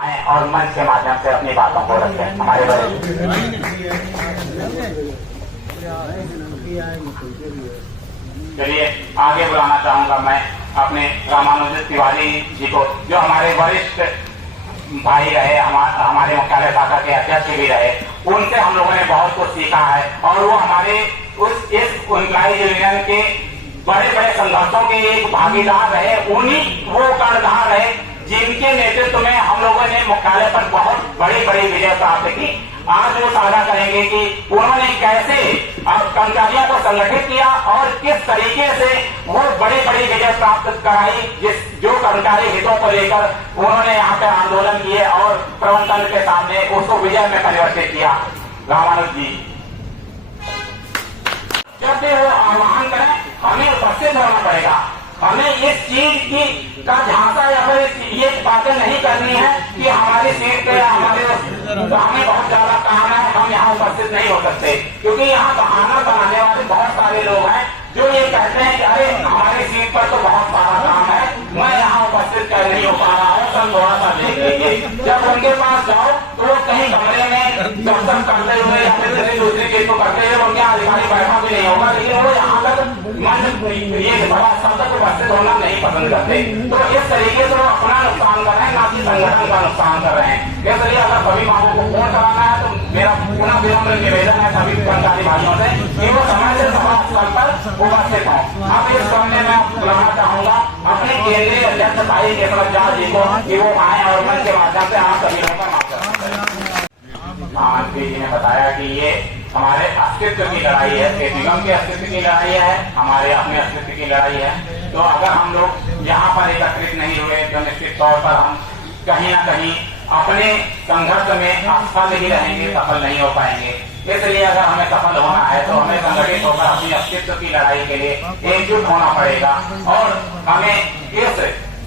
आए और मंच के माध्यम से अपनी बातों को रखें। हमारे चलिए आगे बुलाना चाहूंगा मैं अपने रामानुज तिवारी जी को, जो हमारे वरिष्ठ भाई रहे, हमारे मुख्यालय शाखा के अध्यक्ष भी रहे। उनसे हम लोगों ने बहुत कुछ सीखा है और वो हमारे इस एम्प्लॉइज यूनियन के बड़े बड़े संघर्षों के एक भागीदार रहे। उन्हीं वो कर्णधार रहे जिनके नेतृत्व में हम लोगों ने मुख्यालय पर बहुत बड़ी बड़ी विजय प्राप्त की। आज वो साझा करेंगे कि उन्होंने कैसे अब कर्मचारियों को संगठित किया और किस तरीके से वो बड़ी बड़ी विजय प्राप्त कराई, जो कर्मचारी हितों को लेकर उन्होंने यहाँ पे आंदोलन किए और प्रबंधन के सामने उसको विजय में परिवर्तित किया। रामानुज जी जब भी वो आह्वान करें हमें उपस्थित होना पड़ेगा। हमें इस चीज की का झांसा या फिर ये बातें नहीं करनी है कि हमारी सीट पे हमें बहुत ज्यादा काम है, हम यहाँ उपस्थित नहीं हो सकते, क्योंकि यहाँ बहाना बनाने वाले बहुत सारे लोग हैं जो ये कहते हैं कि अरे हमारी सीट पर तो बहुत सारा काम है, मैं यहाँ उपस्थित नहीं हो पा रहा हूँ, सब थोड़ा सा देख लीजिए। जब उनके पास जाओ तो वो कहीं कमरे में दर्शन करते हुए या फिर किसी दूसरी चीज को करते हुए उनके अधिकारी बैठा भी नहीं होगा, लेकिन वो यहाँ तक ये बड़ा सब तक उपस्थित होना नहीं पसंद करते। तो इस तरीके से वो अपना नुकसान कर रहे हैं, ना कि संगठन का नुकसान कर रहे हैं। इसलिए अगर सभी मांगों को पूर्ण कराना है तो मेरा पुनः विनम्र निवेदन है सभी कर्मचारी भाइयों से कि वो समय से सभा स्थल पर उपस्थित हों। अब इस समय मैं बुलाना चाहूंगा अपने केंद्रीय अध्यक्ष भाई केशव झा जी को कि वो आए और मंच के माध्यम से आप सभी लोगों का महामंत्री जी ने बताया कि ये हमारे अस्तित्व की लड़ाई है, निगम के अस्तित्व की लड़ाई है, हमारे अपने अस्तित्व की लड़ाई है। तो अगर हम लोग यहाँ पर एकत्रित नहीं हुए तो निश्चित तौर पर हम कहीं ना कहीं अपने संघर्ष में असफल ही रहेंगे, सफल नहीं हो पाएंगे। इसलिए अगर हमें सफल होना है तो हमें संगठित होकर अपने अस्तित्व की लड़ाई के लिए एकजुट होना पड़ेगा और हमें इस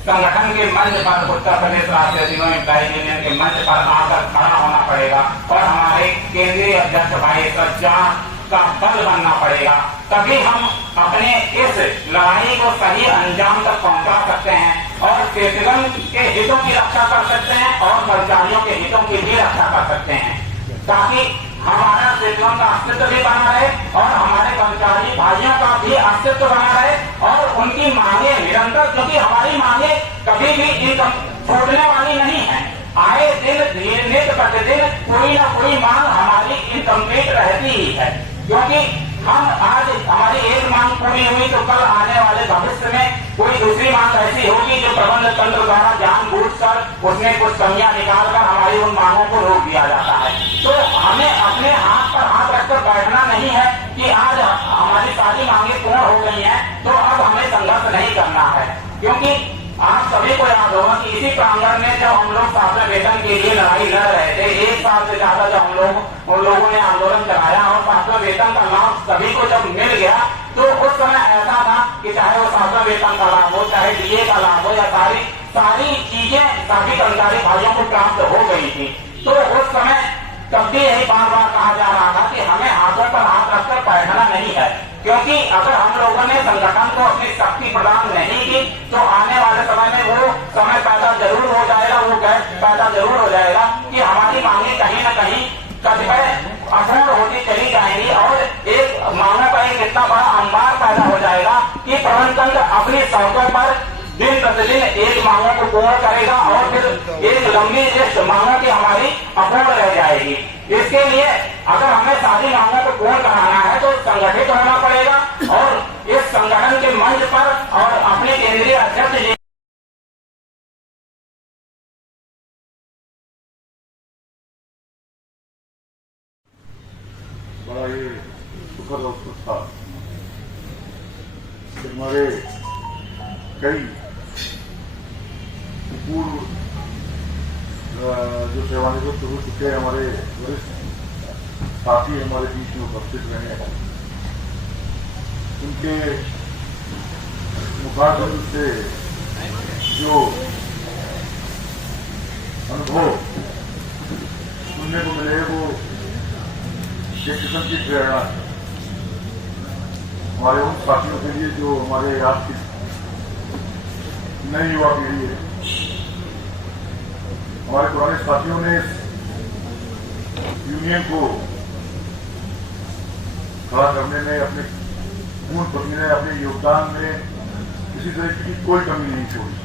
संगठन के मंच पर उत्तर प्रदेश राज्य एम्प्लॉइज यूनियन के मंच पर आकर खड़ा होना पड़ेगा और हमारे केंद्रीय अध्यक्ष भाई सज्जा का बल बनना पड़ेगा। तभी हम अपने इस लड़ाई को सही अंजाम तक पहुंचा सकते हैं और निगम के हितों की रक्षा कर सकते हैं और कर्मचारियों के हितों की भी रक्षा कर सकते हैं, ताकि हमारा निगम का अस्तित्व भी बना रहे और हमारे कर्मचारी भाइयों का भी अस्तित्व बना रहे और उनकी मांगे निरंतर, क्योंकि हमारी मांगे कभी भी इनकम छोड़ने वाली नहीं है। आए दिन नित्य प्रतिदिन कोई ना कोई मांग हमारी इनकम्प्लीट रहती ही है, क्योंकि हम आज हमारी एक मांग पूरी हुई तो कल आने वाले भविष्य में कोई दूसरी मांग ऐसी होगी जो प्रबंध तंत्र द्वारा जानबूझकर उसमें कुछ कमियां निकालकर हमारी उन मांगों को रोक दिया जाता है। तो हमें अपने हाथ पर हाथ रखकर बैठना नहीं है कि आज हमारी सारी मांगे पूर्ण हो गई हैं तो अब हमें संघर्ष नहीं करना है, क्योंकि आप सभी को याद होगा कि इसी प्रांगण में जब हम लोग सातवें वेतन के लिए लड़ाई लड़ रहे थे, एक साल से ज्यादा जब उन लोगों ने आंदोलन चलाया और सातवें वेतन का लाभ सभी को जब मिल गया तो उस समय ऐसा था कि चाहे वो सातवें वेतन का लाभ हो, चाहे डीए का लाभ हो या सारी चीजें सभी कर्मचारी भाइयों को प्राप्त हो गई थी। तो उस समय तब भी यही बार बार कहा जा रहा था कि हमें हाथों पर हाथ रखकर बैठना नहीं है, क्योंकि अगर हम लोगों ने संगठन को अपनी शक्ति प्रदान नहीं की तो आने वाले समय में वो समय पैदा जरूर हो जाएगा, वो गैप पैदा जरूर हो जाएगा कि हमारी मांगे कहीं न कहीं कतिपय अपूर्ण होती चली जाएंगी और एक मांगों का एक इतना बड़ा अंबार पैदा हो जाएगा कि प्रबंधन अपनी सड़कों पर दिन प्रतिदिन एक मांगों को पूर्ण करेगा और फिर एक लंबी लिस्ट मांगों की हमारी अपूर्ण रह जाएगी। इसके लिए अगर हमें सारी मांगों को पूर्ण कराना है तो संगठित होना पड़ेगा और इस संगठन के मंच पर और अपने केंद्रीय अध्यक्ष जी बड़ा ही सुखद अवसर था। हमारे कई पूर्व जो सेवानिवृत्त हो चुके हमारे वरिष्ठ साथी हमारे बीच में उपस्थित रहे हैं, उनके मुखारबिंद से जो अनुभव सुनने को मिले वो एक किस्म की प्रेरणा है हमारे उन साथियों के लिए जो हमारे आज की नई युवा पीढ़ी है। हमारे पुराने साथियों ने इस यूनियन को खड़ा करने में अपने खून पसीने, अपने योगदान में किसी तरह की कोई कमी नहीं छोड़ी।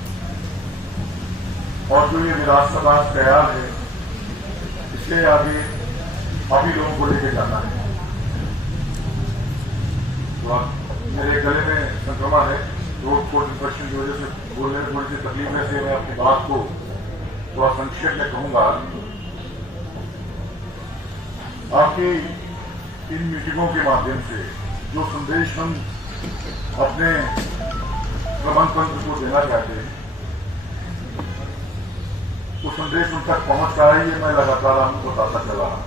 और जो ये विरासत आज तैयार है, इसके आगे आप ही लोगों को लेके जाना है। तो मेरे गले में संक्रमण है, थ्रोट कोट इन्फेक्शन की वजह से बोलने में थोड़ी सी तकलीफ है, इसलिए मैं अपनी बात को थोड़ा संक्षेप में कहूंगा। आपकी इन मीटिंगों के माध्यम से जो संदेश हम अपने प्रबंध तंत्र को देना चाहते हैं, वो संदेश उन तक पहुंच रहा है, ये मैं लगातार आपको बताता चला रहा हूं।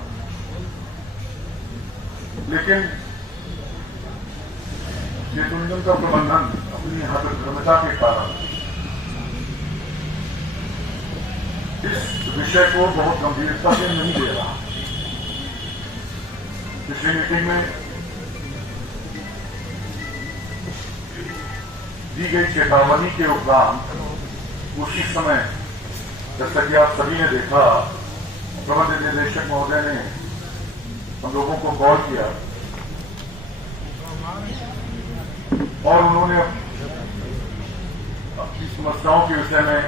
लेकिन चेतुनिगम का प्रबंधन अपनी हतोद्यमता के कारण इस विषय को बहुत गंभीरता से नहीं दे रहा। पिछली मीटिंग में दी गई चेतावनी के उपरांत उसी समय, जैसा कि आप सभी ने देखा, प्रबंध निदेशक महोदय ने हम लोगों को कॉल किया और उन्होंने अपनी समस्याओं के विषय में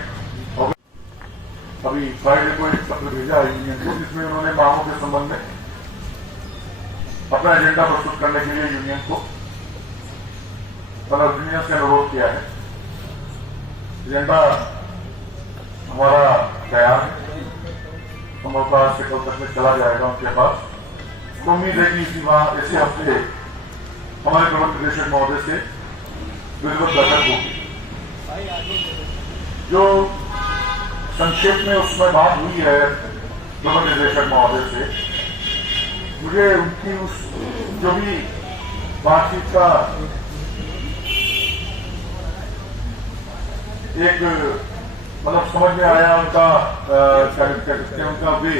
अभी फ्राइडे को एक पत्र भेजा है यूनियन को, जिसमें उन्होंने मांगों के संबंध में अपना एजेंडा प्रस्तुत करने के लिए यूनियन को यूनियन से अनुरोध किया है। एजेंडा हमारा तैयार है, संभवतः से कल तक में चला जाएगा उनके पास। तो उम्मीद है कि इसी हफ्ते हमारे प्रबंध निदेशक महोदय से विधिवत बैठक होगी। जो संक्षेप में उसमें बात हुई है प्रबंध निदेशक महोदय से, मुझे उनकी उस जो भी बातचीत का एक मतलब समझ में आया उनका क्या कहते हैं उनका वे,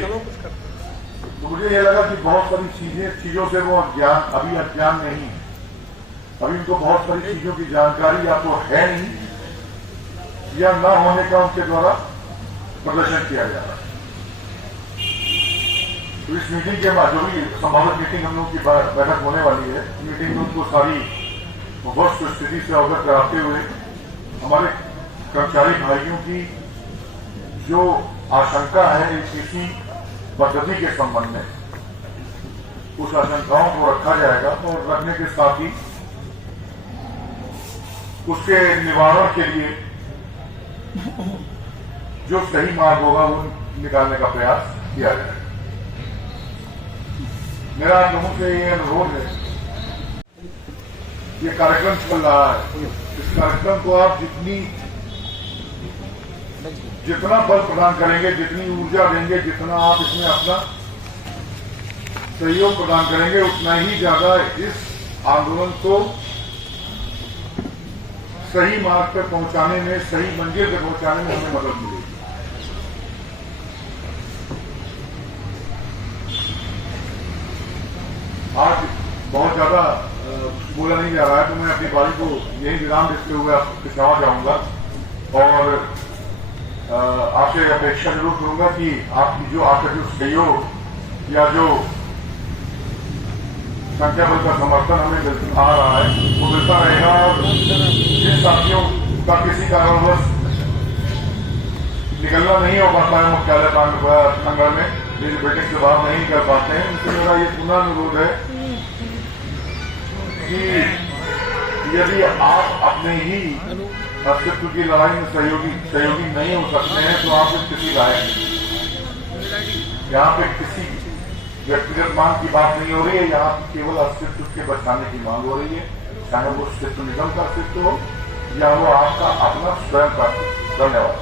तो मुझे ये लगा कि बहुत सारी चीजों से वो अभी अज्ञान नहीं, अभी उनको बहुत सारी चीजों की जानकारी या तो है नहीं या न होने का उनके द्वारा प्रदर्शन किया जा रहा है। तो इस मीटिंग के बाद जो भी संभावित मीटिंग हम लोग की बैठक होने वाली है, मीटिंग में उनको सारी वस्तु स्थिति से अवगत कराते हुए हमारे कर्मचारी भाइयों की जो आशंका है किसी पद्धति के संबंध में, उस आशंकाओं को रखा जाएगा और रखने के साथ ही उसके निवारण के लिए जो सही मार्ग होगा वो निकालने का प्रयास किया जाएगा। मेरा आप लोगों से ये अनुरोध है, ये कार्यक्रम चल रहा है, इस कार्यक्रम को आप जितना बल प्रदान करेंगे, जितनी ऊर्जा देंगे, जितना आप इसमें अपना सहयोग प्रदान करेंगे, उतना ही ज्यादा इस आंदोलन को सही मार्ग पर पहुंचाने में, सही मंजिल पर पहुंचाने में हमें मदद मिलेगी। आज बहुत ज्यादा बोला नहीं जा रहा है, तो मैं अपनी बारी को यही विराम देते हुए आपके क्षमा चाहूंगा और आपसे अपेक्षा जरूर करूंगा कि आपकी आपका जो सहयोग या जो संख्या बल का समर्थन हमें आ रहा है वो मिलता रहेगा। और जिन साथियों का किसी कारणवश निकलना नहीं हो पाता है मुख्यालय प्रांगण में, मेरी बिल्डिंग से बाहर नहीं निकल पाते हैं, उनसे मेरा ये पुनः अनुरोध है कि यदि आप अपने ही अस्तित्व की लड़ाई में सहयोगी नहीं हो सकते हैं तो आप किसी राय यहाँ पे किसी व्यक्तिगत मांग की बात नहीं हो रही है, यहाँ केवल अस्तित्व के बचाने की मांग हो रही है, चाहे वो चेतुनिगम का अस्तित्व हो या वो आपका अपना स्वयं का अस्तित्व। धन्यवाद।